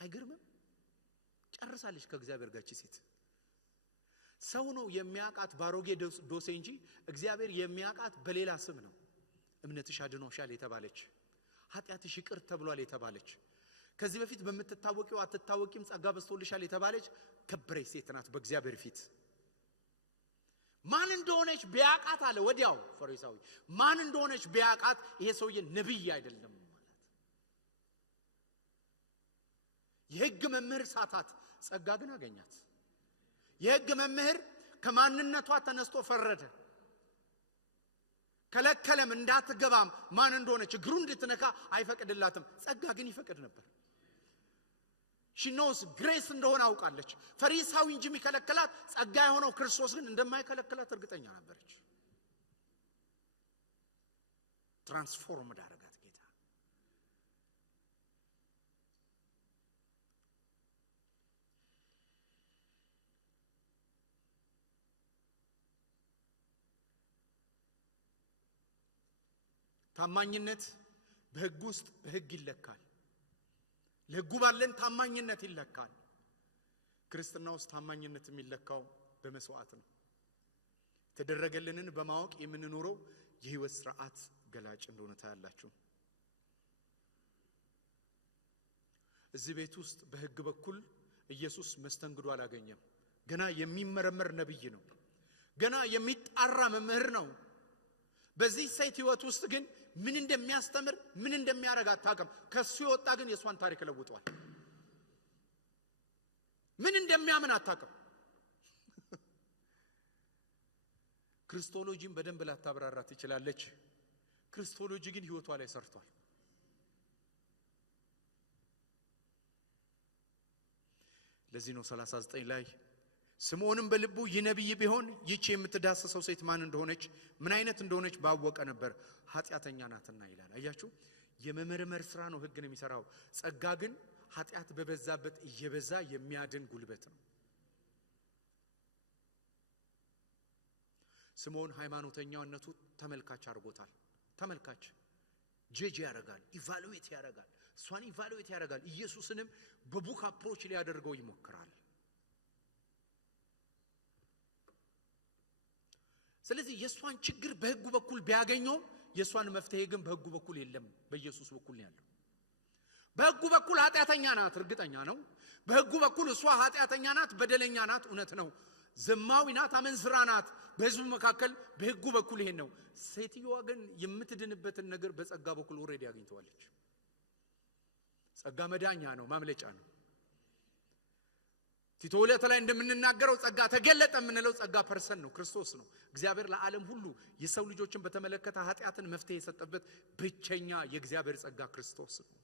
አይገርምም? ጨርሳለች ከእግዚአብሔር ጋር ሴት። ሰው ነው የሚያቃት ባሮጌ ዶሴ እንጂ እግዚአብሔር የሚያቃት በሌላ ስም ነው። እምነትሽ አድኖሻል የተባለች፣ ኃጢአትሽ ይቅር ተብሏል የተባለች፣ ከዚህ በፊት በመተታወቂው አትታወቂም ጸጋ በስቶልሻል የተባለች ከበረች ሴት ናት በእግዚአብሔር ፊት። ማን እንደሆነች ቢያቃት አለ ወዲያው ፈሪሳዊ፣ ማን እንደሆነች ቢያቃት ይሄ ሰውዬ ነብይ አይደለም ማለት። የሕግ መምህር ሳታት፣ ጸጋ ግን አገኛት። የሕግ መምህር ከማንነቷ ተነስቶ ፈረደ፣ ከለከለም፣ እንዳትገባም ማን እንደሆነች እግሩ እንድትነካ አይፈቅድላትም። ጸጋ ግን ይፈቅድ ነበር። she knows grace እንደሆነ አውቃለች። ፈሪሳዊ እንጂ የሚከለክላት ጸጋ የሆነው ክርስቶስ ግን እንደማይከለክላት እርግጠኛ ነበረች። ትራንስፎርም አደረጋት ጌታ። ታማኝነት በሕግ ውስጥ በሕግ ይለካል። ለሕጉ ባለን ታማኝነት ይለካል። ክርስትና ውስጥ ታማኝነት የሚለካው በመስዋዕት ነው። የተደረገልንን በማወቅ የምንኖረው የሕይወት ሥርዓት ገላጭ እንደሆነ ታያላችሁ። እዚህ ቤት ውስጥ በሕግ በኩል ኢየሱስ መስተንግዶ አላገኘም። ገና የሚመረመር ነብይ ነው። ገና የሚጣራ መምህር ነው። በዚህ ሴት ሕይወት ውስጥ ግን ምን እንደሚያስተምር ምን እንደሚያረጋ አታውቅም። ከሱ የወጣ ግን የሷን ታሪክ ለውጧል። ምን እንደሚያምን አታውቅም። ክርስቶሎጂን በደንብ ላታብራራት ትችላለች። ክርስቶሎጂ ግን ሕይወቷ ላይ ሰርቷል። ለዚህ ነው 39 ላይ ስምዖንም በልቡ ይህ ነቢይ ቢሆን ይህች የምትዳሰሰው ሴት ማን እንደሆነች ምን አይነት እንደሆነች ባወቀ ነበር፣ ኃጢአተኛ ናትና ይላል። አያችሁ፣ የመመርመር ስራ ነው ሕግን የሚሰራው። ጸጋ ግን ኃጢአት በበዛበት እየበዛ የሚያድን ጉልበት ነው። ስምዖን ሃይማኖተኛነቱ ተመልካች አድርጎታል። ተመልካች ጀጅ ያደርጋል፣ ኢቫሉዌት ያደርጋል፣ እሷን ኢቫሉዌት ያደርጋል። ኢየሱስንም በቡክ አፕሮች ሊያደርገው ይሞክራል። ስለዚህ የሷን ችግር በሕጉ በኩል ቢያገኘው የሷን መፍትሄ ግን በሕጉ በኩል የለም፣ በኢየሱስ በኩል ነው ያለው። በሕጉ በኩል ኃጢአተኛ ናት፣ እርግጠኛ ነው። በሕጉ በኩል እሷ ኃጢአተኛ ናት፣ በደለኛ ናት፣ እውነት ነው። ዘማዊ ናት፣ አመንዝራ ናት። በሕዝቡ መካከል በሕጉ በኩል ይሄን ነው። ሴትዮዋ ግን የምትድንበትን ነገር በጸጋ በኩል ኦሬዲ አግኝተዋለች። ጸጋ መዳኛ ነው፣ ማምለጫ ነው። ቲቶ 2 ላይ እንደምንናገረው ጸጋ ተገለጠ የምንለው ጸጋ ፐርሰን ነው፣ ክርስቶስ ነው። እግዚአብሔር ለዓለም ሁሉ የሰው ልጆችን በተመለከተ ኃጢአትን መፍትሄ የሰጠበት ብቸኛ የእግዚአብሔር ጸጋ ክርስቶስ ነው።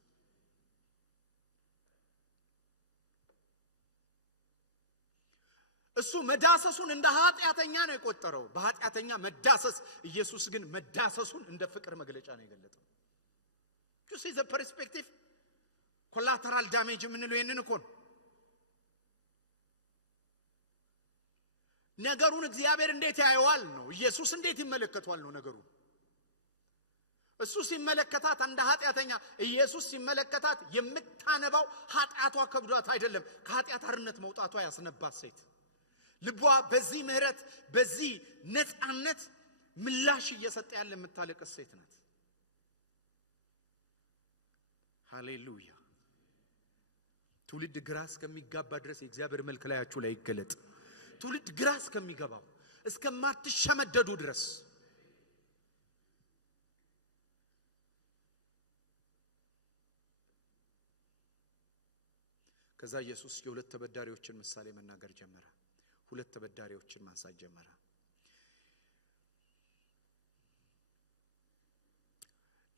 እሱ መዳሰሱን እንደ ኃጢአተኛ ነው የቆጠረው፣ በኃጢአተኛ መዳሰስ። ኢየሱስ ግን መዳሰሱን እንደ ፍቅር መግለጫ ነው የገለጠው። you see the perspective collateral damage የምንለው ይሄንን እኮ ነው። ነገሩን እግዚአብሔር እንዴት ያየዋል ነው፣ ኢየሱስ እንዴት ይመለከቷል ነው ነገሩ። እሱ ሲመለከታት እንደ ኃጢአተኛ፣ ኢየሱስ ሲመለከታት የምታነባው ኃጢአቷ ከብዷት አይደለም፣ ከኃጢአት አርነት መውጣቷ ያስነባት ሴት፣ ልቧ በዚህ ምህረት በዚህ ነፃነት ምላሽ እየሰጠ ያለ የምታለቅስ ሴት ናት። ሃሌሉያ። ትውልድ ግራ እስከሚጋባ ድረስ የእግዚአብሔር መልክ ላያችሁ ላይ ይገለጥ። ትውልድ ግራ እስከሚገባው እስከማትሸመደዱ ድረስ ከዛ ኢየሱስ የሁለት ተበዳሪዎችን ምሳሌ መናገር ጀመረ። ሁለት ተበዳሪዎችን ማንሳት ጀመረ።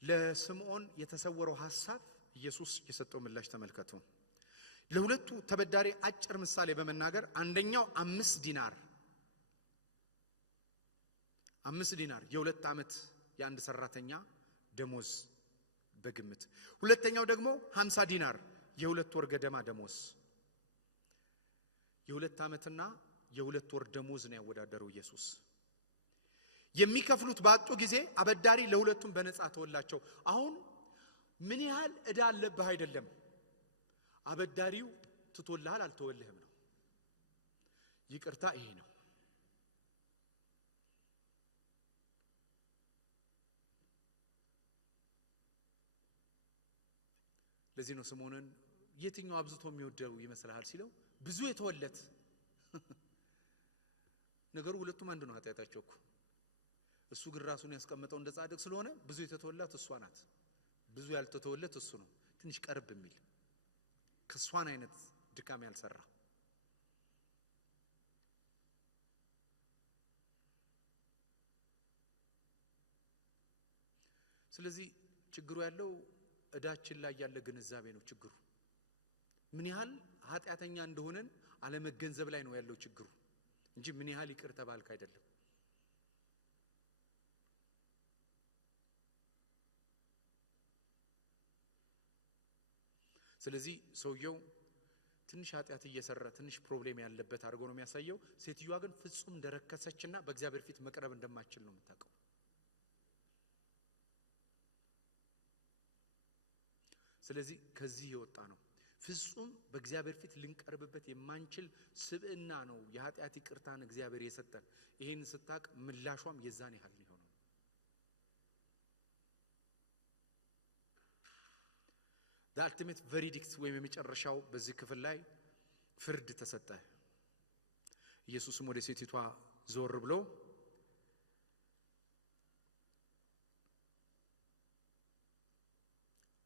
ለስምዖን የተሰወረው ሐሳብ ኢየሱስ የሰጠው ምላሽ ተመልከቱ። ለሁለቱ ተበዳሪ አጭር ምሳሌ በመናገር አንደኛው 5 ዲናር የሁለት ዓመት የአንድ ሰራተኛ ደሞዝ በግምት። ሁለተኛው ደግሞ 50 ዲናር የ2 ወር ገደማ ደሞዝ። የ2 ዓመትና የ2 ወር ደሞዝ ነው ያወዳደረው ኢየሱስ። የሚከፍሉት ባጡ ጊዜ አበዳሪ ለሁለቱም በነፃ ተወላቸው። አሁን ምን ያህል ዕዳ አለብህ አይደለም፣ አበዳሪው ትቶልሃል አልተወልህም ነው። ይቅርታ ይሄ ነው። ለዚህ ነው ስምዖንን የትኛው አብዝቶ የሚወደው ይመስልሃል ሲለው ብዙ የተወለት ነገሩ ሁለቱም አንድ ነው ኃጢአታቸው እኮ። እሱ ግን ራሱን ያስቀመጠው እንደ ጻድቅ ስለሆነ ብዙ የተተወላት እሷ ናት፣ ብዙ ያልተተወለት እሱ ነው። ትንሽ ቀርብ የሚል ከሷን አይነት ድካም ያልሰራ። ስለዚህ ችግሩ ያለው ዕዳችን ላይ ያለ ግንዛቤ ነው ችግሩ። ምን ያህል ኃጢአተኛ እንደሆነን አለመገንዘብ ላይ ነው ያለው ችግሩ እንጂ ምን ያህል ይቅር ተባልክ አይደለም። ስለዚህ ሰውየው ትንሽ ኃጢአት እየሰራ ትንሽ ፕሮብሌም ያለበት አድርጎ ነው የሚያሳየው። ሴትዮዋ ግን ፍጹም እንደረከሰችና በእግዚአብሔር ፊት መቅረብ እንደማትችል ነው የምታውቀው። ስለዚህ ከዚህ የወጣ ነው ፍጹም በእግዚአብሔር ፊት ልንቀርብበት የማንችል ስብዕና ነው የኃጢአት ይቅርታን እግዚአብሔር የሰጠን። ይሄን ስታቅ ምላሿም የዛን ያህል ነው። the ultimate verdict ወይም የመጨረሻው በዚህ ክፍል ላይ ፍርድ ተሰጠ። ኢየሱስም ወደ ሴቲቷ ዞር ብሎ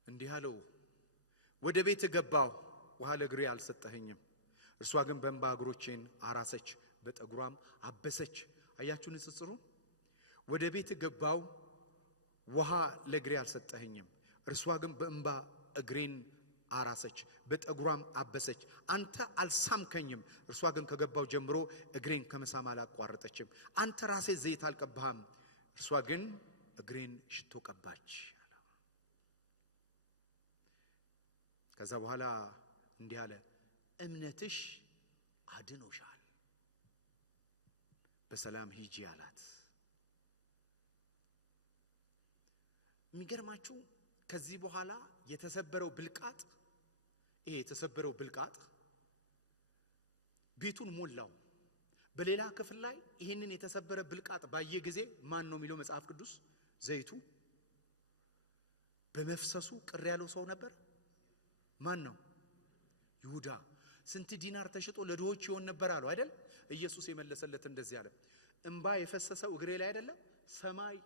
እንዲህ አለው፣ ወደ ቤት ገባው፣ ውሃ ለእግሬ አልሰጠኸኝም። እርሷ ግን በእንባ እግሮቼን አራሰች፣ በጠጉሯም አበሰች። አያችሁ ንጽጽሩ። ወደ ቤት ገባው፣ ውሃ ለእግሬ አልሰጠኸኝም። እርሷ ግን በእንባ እግሬን አራሰች፣ በጠጉሯም አበሰች። አንተ አልሳምከኝም። እርሷ ግን ከገባው ጀምሮ እግሬን ከመሳም አላቋረጠችም። አንተ ራሴ ዘይት አልቀባህም። እርሷ ግን እግሬን ሽቶ ቀባች። ከዛ በኋላ እንዲህ አለ፣ እምነትሽ አድኖሻል፣ በሰላም ሂጂ አላት። የሚገርማችሁ ከዚህ በኋላ የተሰበረው ብልቃጥ፣ ይሄ የተሰበረው ብልቃጥ ቤቱን ሞላው። በሌላ ክፍል ላይ ይሄንን የተሰበረ ብልቃጥ ባየ ጊዜ ማን ነው የሚለው መጽሐፍ ቅዱስ? ዘይቱ በመፍሰሱ ቅር ያለው ሰው ነበር። ማን ነው? ይሁዳ። ስንት ዲናር ተሽጦ ለድሆች ይሆን ነበር አለው አይደል? ኢየሱስ የመለሰለት እንደዚህ አለ፣ እንባ የፈሰሰው እግሬ ላይ አይደለም፣ ሰማይ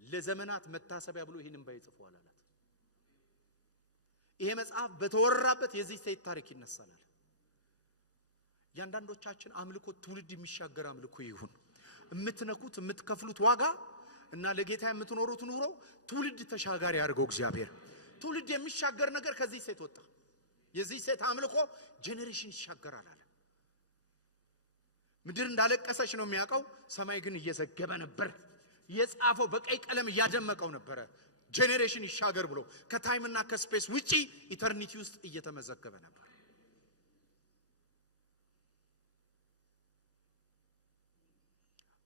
ለዘመናት መታሰቢያ ብሎ ይሄን እንባ ይጽፋል አላት። ይሄ መጽሐፍ በተወራበት የዚህ ሴት ታሪክ ይነሳል። ያንዳንዶቻችን አምልኮ ትውልድ የሚሻገር አምልኮ ይሁን። የምትነኩት የምትከፍሉት ዋጋ እና ለጌታ የምትኖሩት ኑሮ ትውልድ ተሻጋሪ ያድርገው እግዚአብሔር። ትውልድ የሚሻገር ነገር ከዚህ ሴት ወጣ። የዚህ ሴት አምልኮ ጄኔሬሽን ይሻገራል አለ። ምድር እንዳለቀሰች ነው የሚያውቀው፣ ሰማይ ግን እየዘገበ ነበር። የጻፈው በቀይ ቀለም እያደመቀው ነበረ። ጄኔሬሽን ይሻገር ብሎ ከታይምና ከስፔስ ውጪ ኢተርኒቲ ውስጥ እየተመዘገበ ነበር።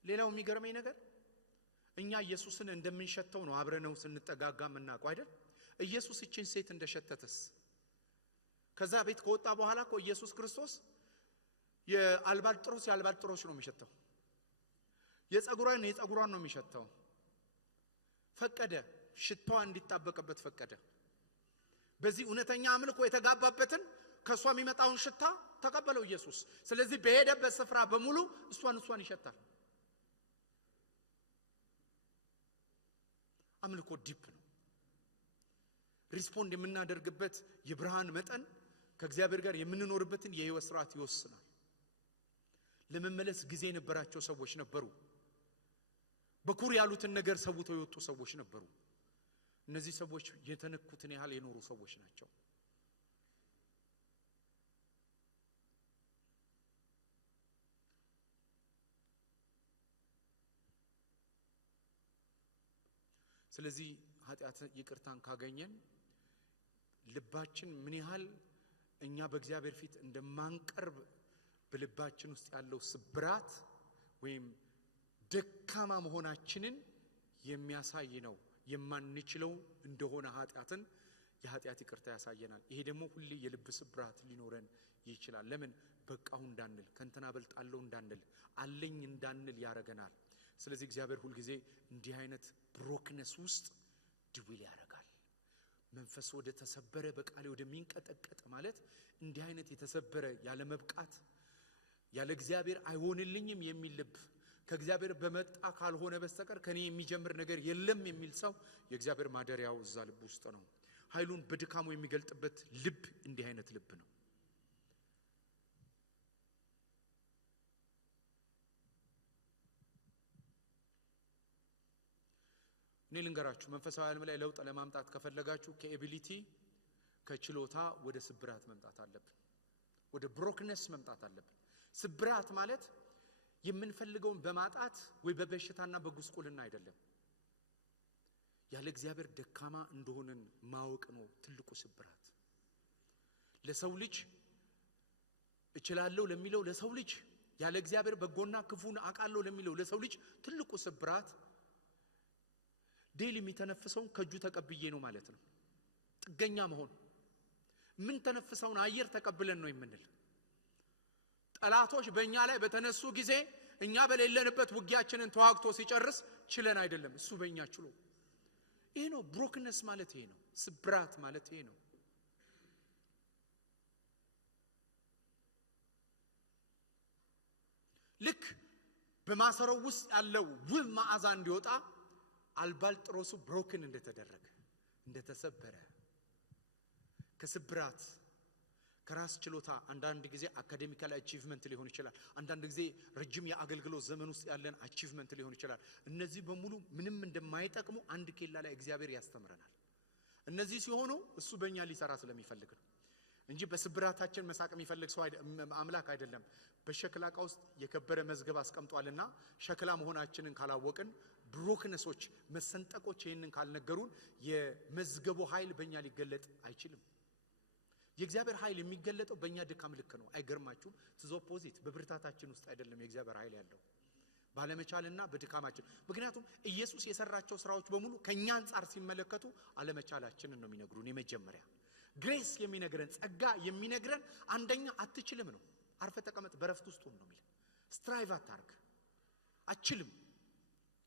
ሌላው የሚገርመኝ ነገር እኛ ኢየሱስን እንደምንሸተው ነው አብረነው ስንጠጋጋ የምናውቀው አይደል? ኢየሱስ እቺን ሴት እንደሸተተስ ከዛ ቤት ከወጣ በኋላ እኮ ኢየሱስ ክርስቶስ የአልባልጥሮስ ነው የሚሸተው፣ የጸጉሯን ነው የሚሸተው። ፈቀደ፣ ሽታዋ እንዲጣበቅበት ፈቀደ። በዚህ እውነተኛ አምልኮ የተጋባበትን ከሷ የሚመጣውን ሽታ ተቀበለው ኢየሱስ። ስለዚህ በሄደበት ስፍራ በሙሉ እሷን ይሸታል። አምልኮ ዲፕ ነው። ሪስፖንድ የምናደርግበት የብርሃን መጠን ከእግዚአብሔር ጋር የምንኖርበትን የህይወት ስርዓት ይወስናል። ለመመለስ ጊዜ የነበራቸው ሰዎች ነበሩ። በኩር ያሉትን ነገር ሰውተው የወጡ ሰዎች ነበሩ። እነዚህ ሰዎች የተነኩትን ያህል የኖሩ ሰዎች ናቸው። ስለዚህ ኃጢአት ይቅርታን ካገኘን ልባችን ምን ያህል እኛ በእግዚአብሔር ፊት እንደማንቀርብ በልባችን ውስጥ ያለው ስብራት ወይም ደካማ መሆናችንን የሚያሳይ ነው። የማንችለው እንደሆነ ኃጢአትን የኃጢአት ይቅርታ ያሳየናል። ይሄ ደግሞ ሁሌ የልብ ስብራት ሊኖረን ይችላል። ለምን በቃው እንዳንል፣ ከንተና በልጣለው እንዳንል፣ አለኝ እንዳንል ያረጋናል። ስለዚህ እግዚአብሔር ሁሉ ጊዜ እንዲህ አይነት ብሮክነስ ውስጥ ድዊል ያረጋል። መንፈስ ወደ ተሰበረ በቃሌ ወደሚንቀጠቀጥ ማለት እንዲህ አይነት የተሰበረ ያለ መብቃት ያለ እግዚአብሔር አይሆንልኝም የሚል ልብ ከእግዚአብሔር በመጣ ካልሆነ በስተቀር ከኔ የሚጀምር ነገር የለም የሚል ሰው የእግዚአብሔር ማደሪያው እዛ ልብ ውስጥ ነው። ኃይሉን በድካሙ የሚገልጥበት ልብ እንዲህ አይነት ልብ ነው። እኔ ልንገራችሁ መንፈሳዊ ዓለም ላይ ለውጥ ለማምጣት ከፈለጋችሁ ከኤቢሊቲ ከችሎታ ወደ ስብራት መምጣት አለብን። ወደ ብሮክነስ መምጣት አለብን። ስብራት ማለት የምንፈልገውን በማጣት ወይ በበሽታና በጉስቁልና አይደለም። ያለ እግዚአብሔር ደካማ እንደሆነን ማወቅ ነው ትልቁ ስብራት። ለሰው ልጅ እችላለሁ ለሚለው ለሰው ልጅ ያለ እግዚአብሔር በጎና ክፉን አቃለው ለሚለው ለሰው ልጅ ትልቁ ስብራት ዴሊ የሚተነፍሰውን ከጁ ተቀብዬ ነው ማለት ነው። ጥገኛ መሆን ምን ተነፍሰውን አየር ተቀብለን ነው የምንል። ጠላቶች በእኛ ላይ በተነሱ ጊዜ እኛ በሌለንበት ውጊያችንን ተዋግቶ ሲጨርስ ችለን አይደለም፣ እሱ በእኛ ችሎ። ይሄ ነው ብሮክነስ ማለት፣ ይሄ ነው ስብራት ማለት፣ ይሄ ነው። ልክ በማሰሮው ውስጥ ያለው ውብ መዓዛ እንዲወጣ አልባልጥሮሱ ብሮክን እንደተደረገ እንደተሰበረ ከስብራት ከራስ ችሎታ አንዳንድ ጊዜ አካዴሚካል አቺቭመንት ሊሆን ይችላል። አንዳንድ ጊዜ ረጅም የአገልግሎት ዘመን ውስጥ ያለን አቺቭመንት ሊሆን ይችላል። እነዚህ በሙሉ ምንም እንደማይጠቅሙ አንድ ኬላ ላይ እግዚአብሔር ያስተምረናል። እነዚህ ሲሆኑ እሱ በእኛ ሊሰራ ስለሚፈልግ ነው እንጂ በስብራታችን መሳቅ የሚፈልግ ሰው አምላክ አይደለም። በሸክላ ዕቃ ውስጥ የከበረ መዝገብ አስቀምጧልና ሸክላ መሆናችንን ካላወቅን ብሮክነሶች መሰንጠቆች ይሄንን ካልነገሩን የመዝገቡ ኃይል በእኛ ሊገለጥ አይችልም። የእግዚአብሔር ኃይል የሚገለጠው በእኛ ድካም ልክ ነው። አይገርማችሁም? ትዝ ኦፖዚት በብርታታችን ውስጥ አይደለም የእግዚአብሔር ኃይል ያለው ባለመቻልና በድካማችን። ምክንያቱም ኢየሱስ የሰራቸው ስራዎች በሙሉ ከኛ አንፃር ሲመለከቱ አለመቻላችንን ነው የሚነግሩን። የመጀመሪያ ግሬስ የሚነግረን ጸጋ የሚነግረን አንደኛ አትችልም ነው። አርፈ ተቀመጥ በረፍት ውስጥ ነው የሚል። ስትራይቭ አታርግ፣ አትችልም፣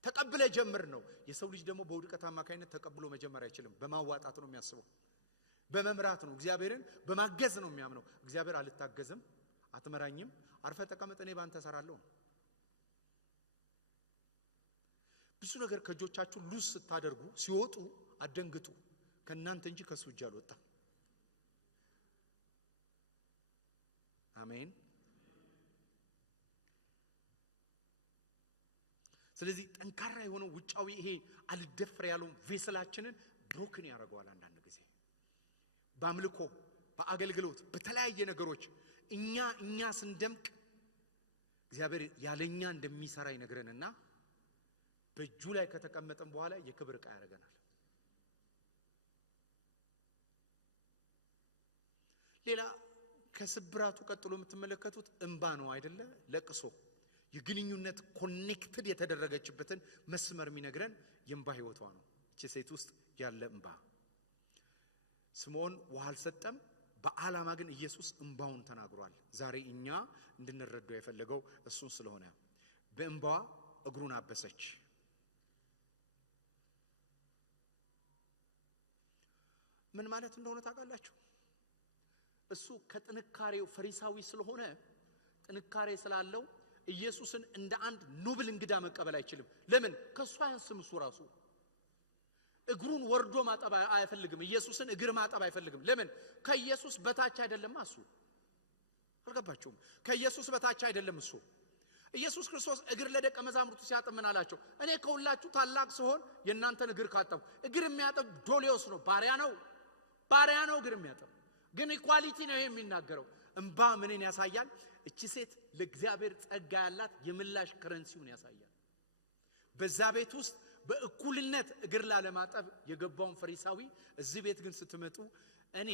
ተቀብለ ጀምር ነው። የሰው ልጅ ደግሞ በውድቀት አማካይነት ተቀብሎ መጀመር አይችልም። በማዋጣት ነው የሚያስበው፣ በመምራት ነው፣ እግዚአብሔርን በማገዝ ነው የሚያምነው። እግዚአብሔር አልታገዝም፣ አትመራኝም፣ አርፈ ተቀመጥ እኔ ባንተ ሰራለሁ። ብዙ ነገር ከጆቻችሁ ሉስ ስታደርጉ ሲወጡ አደንግጡ፣ ከናንተ እንጂ ከሱ እጅ አልወጣም። አሜን። ስለዚህ ጠንካራ የሆነው ውጫዊ ይሄ አልደፍር ያለው ቬስላችንን ብሮክን ያደርገዋል። አንዳንድ ጊዜ በአምልኮ በአገልግሎት በተለያየ ነገሮች እኛ ስንደምቅ እግዚአብሔር ያለኛ እንደሚሰራ ይነግረንና በእጁ ላይ ከተቀመጠን በኋላ የክብር ዕቃ ያደርገናል። ሌላ ከስብራቱ ቀጥሎ የምትመለከቱት እንባ ነው አይደለ? ለቅሶ የግንኙነት ኮኔክትድ የተደረገችበትን መስመር የሚነግረን የእንባ ህይወቷ ነው። እቺ ሴት ውስጥ ያለ እንባ። ስምዖን ውሃ አልሰጠም፣ በዓላማ ግን ኢየሱስ እንባውን ተናግሯል። ዛሬ እኛ እንድንረዳው የፈለገው እሱን ስለሆነ በእንባዋ እግሩን አበሰች። ምን ማለት እንደሆነ ታውቃላችሁ? እሱ ከጥንካሬው ፈሪሳዊ ስለሆነ ጥንካሬ ስላለው ኢየሱስን እንደ አንድ ኖብል እንግዳ መቀበል አይችልም። ለምን? ከሱ አያንስም። እሱ ራሱ እግሩን ወርዶ ማጠብ አይፈልግም። ኢየሱስን እግር ማጠብ አይፈልግም። ለምን? ከኢየሱስ በታች አይደለም እሱ። አልገባችሁም? ከኢየሱስ በታች አይደለም እሱ። ኢየሱስ ክርስቶስ እግር ለደቀ መዛሙርቱ ሲያጥብ ምን አላቸው? እኔ ከሁላችሁ ታላቅ ስሆን የእናንተን እግር ካጠብ። እግር የሚያጠብ ዶሊዮስ ነው፣ ባሪያ ነው እግር የሚያጠብ። ግን ኢኳሊቲ ነው የሚናገረው። እንባ ምንን ያሳያል? እቺ ሴት ለእግዚአብሔር ጸጋ ያላት የምላሽ ከረንሲውን ያሳያል። በዛ ቤት ውስጥ በእኩልነት እግር ላለማጠብ የገባውን ፈሪሳዊ እዚህ ቤት ግን ስትመጡ እኔ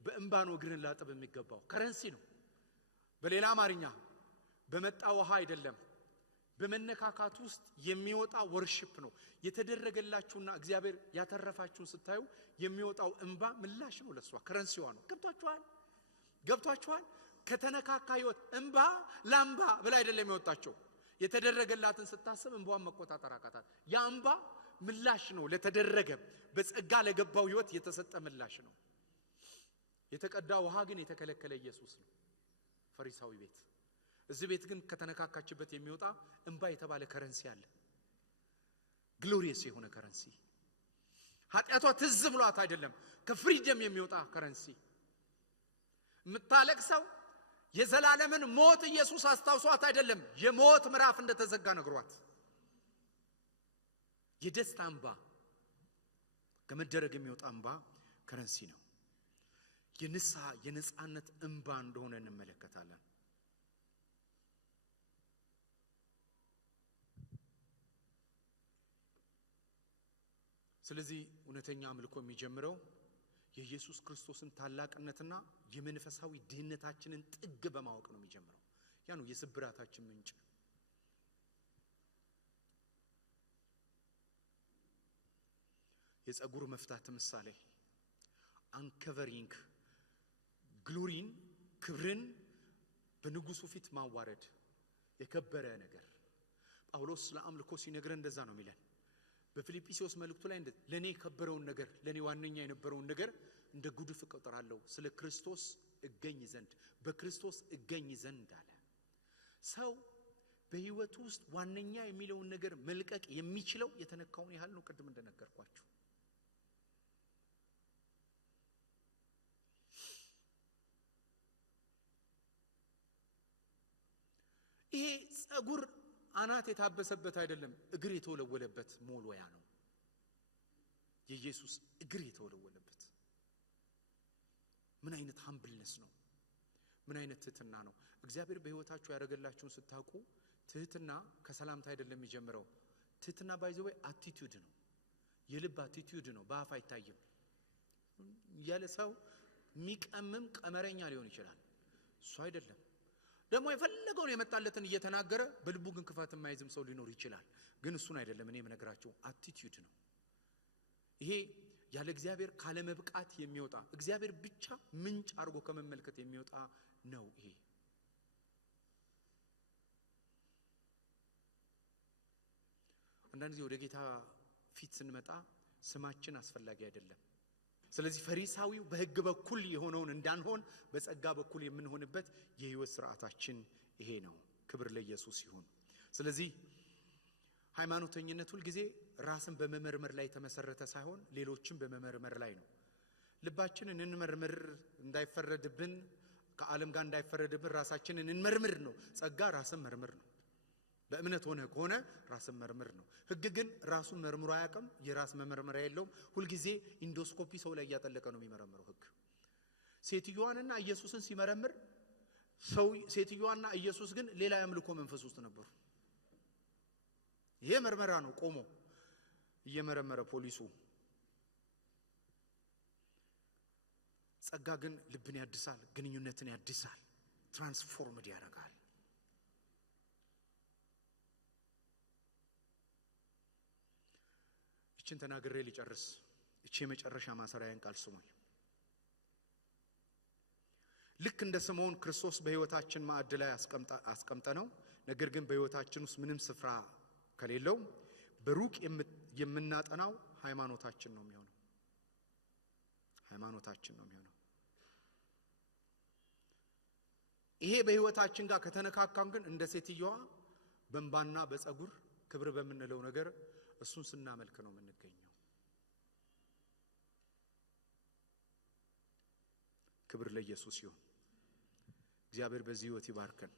በእንባ ነው እግርን ላጠብ የሚገባው። ከረንሲ ነው። በሌላ አማርኛ በመጣ ውሃ አይደለም፣ በመነካካት ውስጥ የሚወጣ ወርሺፕ ነው። የተደረገላችሁና እግዚአብሔር ያተረፋችሁን ስታዩ የሚወጣው እንባ ምላሽ ነው ለሷ፣ ከረንሲዋ ነው። ገብቷችኋል? ከተነካካ ህይወት እንባ ላምባ ብላ አይደለም የሚወጣቸው። የተደረገላትን ስታስብ እንባዋን መቆጣጠር አቃታት። ያ እንባ ምላሽ ነው ለተደረገ በጸጋ ለገባው ህይወት የተሰጠ ምላሽ ነው። የተቀዳ ውሃ ግን የተከለከለ ኢየሱስ ነው ፈሪሳዊ ቤት። እዚህ ቤት ግን ከተነካካችበት የሚወጣ እንባ የተባለ ከረንሲ አለ። ግሎሪየስ የሆነ ከረንሲ። ኃጢአቷ ትዝ ብሏት አይደለም፣ ከፍሪደም የሚወጣ ከረንሲ። የምታለቅሰው የዘላለምን ሞት ኢየሱስ አስታውሷት አይደለም፣ የሞት ምዕራፍ እንደተዘጋ ነግሯት። የደስታ እንባ፣ ከመደረግ የሚወጣ እንባ ከረንሲ ነው። የንስሐ የነጻነት እንባ እንደሆነ እንመለከታለን። ስለዚህ እውነተኛ አምልኮ የሚጀምረው የኢየሱስ ክርስቶስን ታላቅነትና የመንፈሳዊ ድህነታችንን ጥግ በማወቅ ነው የሚጀምረው። ያ ነው የስብራታችን ምንጭ። የጸጉር መፍታት ምሳሌ አንከቨሪንግ ግሎሪን፣ ክብርን በንጉሱ ፊት ማዋረድ የከበረ ነገር። ጳውሎስ ለአምልኮ ሲነግረን እንደዛ ነው የሚለን። በፊልጵስዩስ መልእክቱ ላይ ለኔ የከበረውን ነገር፣ ለኔ ዋነኛ የነበረውን ነገር እንደ ጉድፍ እቆጥራለሁ ስለ ክርስቶስ እገኝ ዘንድ፣ በክርስቶስ እገኝ ዘንድ አለ። ሰው በህይወቱ ውስጥ ዋነኛ የሚለውን ነገር መልቀቅ የሚችለው የተነካውን ያህል ነው። ቅድም እንደነገርኳችሁ ይሄ ጸጉር አናት የታበሰበት አይደለም፣ እግር የተወለወለበት ሞልወያ ነው። የኢየሱስ እግር የተወለወለበት ምን አይነት ሃምብልነስ ነው! ምን አይነት ትህትና ነው! እግዚአብሔር በህይወታችሁ ያደረገላችሁን ስታውቁ ትህትና ከሰላምታ አይደለም የሚጀምረው። ትህትና ባይዘው አቲቲዩድ ነው፣ የልብ አቲቲዩድ ነው። በአፍ አይታይም። ያለ ሰው የሚቀምም ቀመረኛ ሊሆን ይችላል፣ እሱ አይደለም። ደግሞ የፈለገውን የመጣለትን እየተናገረ በልቡ ግን ክፋት የማይዝም ሰው ሊኖር ይችላል። ግን እሱን አይደለም እኔ የምነግራችሁ፣ አቲቲዩድ ነው። ይሄ ያለ እግዚአብሔር ካለ መብቃት የሚወጣ እግዚአብሔር ብቻ ምንጭ አድርጎ ከመመልከት የሚወጣ ነው። ይሄ አንዳንድ ጊዜ ወደ ጌታ ፊት ስንመጣ ስማችን አስፈላጊ አይደለም። ስለዚህ ፈሪሳዊው በሕግ በኩል የሆነውን እንዳንሆን በጸጋ በኩል የምንሆንበት የህይወት ስርዓታችን ይሄ ነው። ክብር ለኢየሱስ ይሁን። ስለዚህ ሃይማኖተኝነት ሁሉ ጊዜ ራስን በመመርመር ላይ ተመሰረተ ሳይሆን ሌሎችን በመመርመር ላይ ነው። ልባችንን እንመርምር እንዳይፈረድብን፣ ከዓለም ጋር እንዳይፈረድብን ራሳችንን እንመርምር ነው። ጸጋ ራስን መርምር ነው። በእምነት ሆነ ከሆነ ራስን መርምር ነው። ሕግ ግን ራሱን መርምሮ አያውቅም። የራስ መመርመሪያ የለውም። ሁሉ ጊዜ ኢንዶስኮፒ ሰው ላይ እያጠለቀ ነው የሚመረምረው ሕግ። ሴትዮዋንና ኢየሱስን ሲመረምር ሰው ሴትዮዋና ኢየሱስ ግን ሌላ ያምልኮ መንፈስ ውስጥ ነበሩ። ይሄ መርመራ ነው። ቆሞ እየመረመረ ፖሊሱ። ጸጋ ግን ልብን ያድሳል፣ ግንኙነትን ያድሳል፣ ትራንስፎርምድ ያደርጋል። እቺን ተናግሬ ሊጨርስ። እቺ የመጨረሻ ማሰሪያን ቃል ስሙኝ። ልክ እንደ ስምዖን ክርስቶስ በህይወታችን ማዕድ ላይ አስቀምጠነው፣ ነገር ግን በህይወታችን ውስጥ ምንም ስፍራ ከሌለው በሩቅ የምናጠናው ሃይማኖታችን ነው የሚሆነው። ሃይማኖታችን ነው የሚሆነው። ይሄ በህይወታችን ጋር ከተነካካን ግን እንደ ሴትዮዋ በእንባና በጸጉር ክብር በምንለው ነገር እሱን ስናመልክ ነው የምንገኘው። ክብር ለኢየሱስ ይሁን። እግዚአብሔር በዚህ ህይወት ይባርከን።